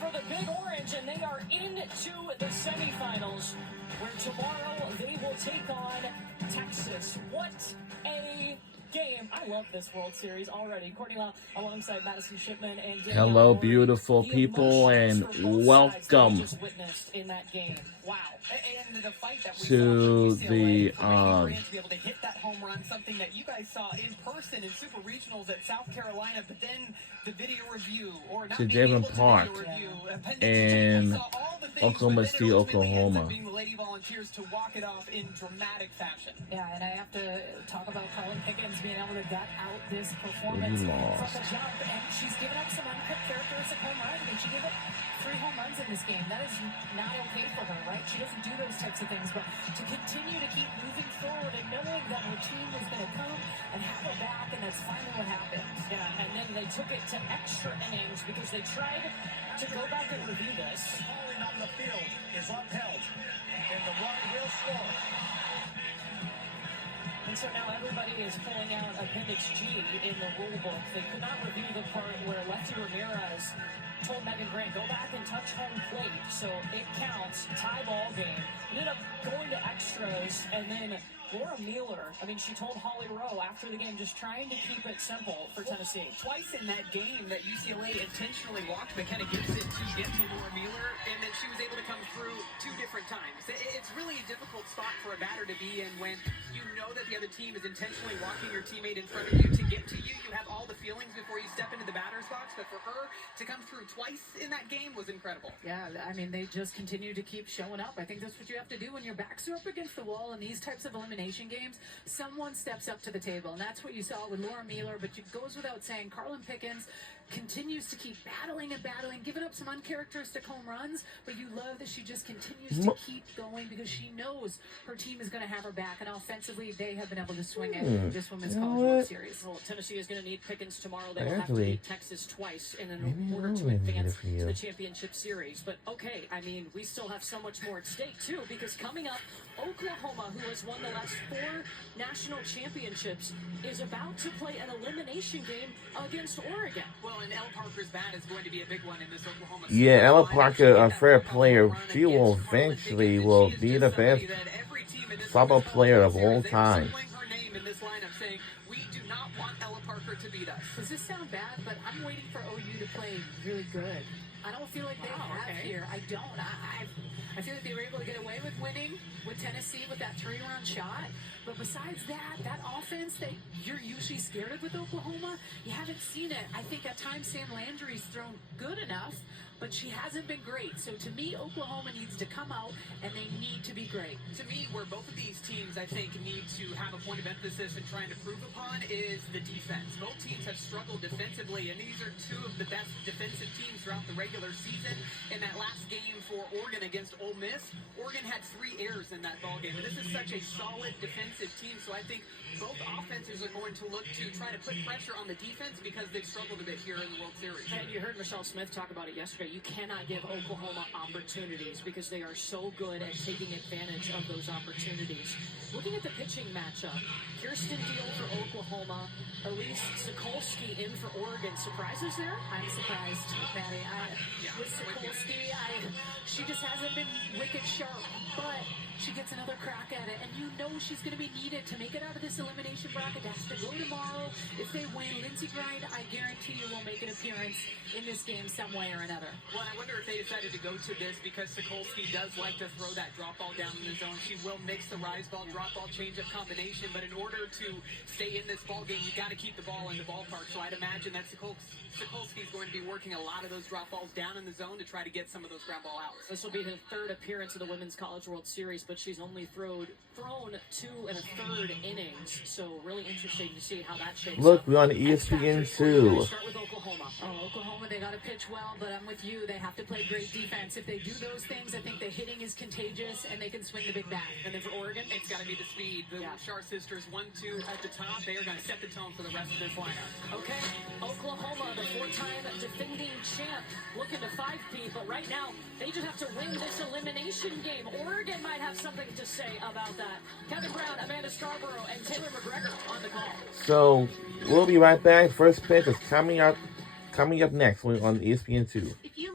for the Big Orange, and they are into the semifinals, where tomorrow they will take on Texas. What a game. I love this World Series already. Courtney Lau alongside Madison Shipman and Danielle Hello, Morey. beautiful people, and welcome in that game. Wow. And the fight that we to saw the to be able to hit that home run, something that you guys saw in person in Super Regionals at South Carolina, but then the video review or not to being Devon able to Park review, in Oklahoma City, Oklahoma. Being the Lady Volunteers to walk it off in dramatic fashion. Yeah, and I have to talk about Colin Pickens being able to gut out this performance He from lost. the jump, and she's given up some uncharacteristic home runs. I mean, she gave up 3 home runs in this game. That is not okay for her, right? She doesn't do those types of things, but to continue to keep moving forward and knowing that her team was going to come and have her back, and that's finally what happened. Yeah, and then they took it to extra innings because they tried to go back and review this. Falling on the field is upheld, and the run will score. And so now everybody is pulling out Appendix G in the rule book. They could not review the part where Lefty Ramirez told Megan Grant, go back and touch home plate. So it counts, tie ball game. Ended up going to extras, and then Laura Mueller, I mean, she told Holly Rowe after the game, just trying to keep it simple for Tennessee. Twice in that game that UCLA intentionally walked McKenna Gibson to get to Laura Mueller, and then she was able to come through 2 different times. It's really a difficult spot for a batter to be in when you know that the other team is intentionally walking your teammate in front of you to get to you. You have all the feelings before you step into the batter's box, but for her to come through twice in that game was incredible. Yeah, I mean, they just continue to keep showing up. I think that's what you have to do when your backs are up against the wall in these types of elimination games. Someone steps up to the table, and that's what you saw with Laura Mueller, but it goes without saying, Carlin Pickens continues to keep battling and battling, giving up some uncharacteristic home runs, but you love that she just continues to keep going because she knows her team is going to have her back, and offensively they have been able to swing it this Women's College World Series. Well, Tennessee is going to need Pickens tomorrow. They will have to beat Texas twice in order to advance to the championship series. But okay, I mean, we still have so much more at stake too, because coming up, Oklahoma, who has won the last 4 national championships, is about to play an elimination game against Oregon. Well, and Elle Parker's bat is going to be a big one in this Oklahoma. Yeah, Ella Parker, a fair player. She will eventually be the best football player of all time. Her name in this lineup saying, we do not want Ella Parker to beat us. Does this sound bad? But I'm waiting for OU to play really good. I don't feel like they have here. I don't. I feel like they were able to get away with winning with Tennessee with that 3-run shot. But besides that, that offense that you're usually scared of with Oklahoma, you haven't seen it. I think at times Sam Landry's thrown good enough, but she hasn't been great. So to me, Oklahoma needs to come out, and they need to be great. To me, where both of these teams, I think, need to have a point of emphasis in trying to prove upon is the defense. Both teams have struggled defensively, and these are 2 of the best defensive teams throughout the regular season. In that last game for Oregon against Ole Miss, Oregon had 3 errors in that ballgame. And this is such a solid defensive team, so I think both offenses are going to look to try to put pressure on the defense because they've struggled a bit here in the World Series. And you heard Michelle Smith talk about it yesterday. You cannot give Oklahoma opportunities because they are so good at taking advantage of those opportunities. Looking at the pitching matchup, Kirsten Deal for Oklahoma, Elise Sokolsky in for Oregon. Surprises there? I'm surprised, Maddie. With Sokolsky, she just hasn't been wicked sharp, but she gets another crack at it, and you know she's going to be needed to make it out of this elimination bracket. It has to go tomorrow. If they win, Lindsey Grind, I guarantee you, will make an appearance in this game some way or another. Well, I wonder if they decided to go to this because Sokolsky does like to throw that drop ball down in the zone. She will mix the rise ball, drop ball, change up combination, but in order to stay in this ball game, you got to keep the ball in the ballpark. So I'd imagine that Sokolsky is going to be working a lot of those drop balls down in the zone to try to get some of those ground ball outs. This will be her 3rd appearance of the Women's College World Series, but she's only thrown 2 1/3 innings. So really interesting to see how that shapes Look, up. we're on ESPN2. Start with Oklahoma. Oklahoma, they got to pitch well, but I'm with you. They have to play great defense. If they do those things, I think the hitting is contagious, and they can swing the big bat. And then for Oregon, it's got to be the speed. The Shar sisters, 1-2 at the top. They are going to set the tone for the rest of this lineup. Okay, Oklahoma, the 4-time defending champ, looking to 5-peat, but right now, they just have to win this elimination game. Oregon might have something to say about that. Kevin Brown, Amanda Scarborough, and Taylor McGregor on the call. So we'll be right back. First pitch is coming up next on ESPN2.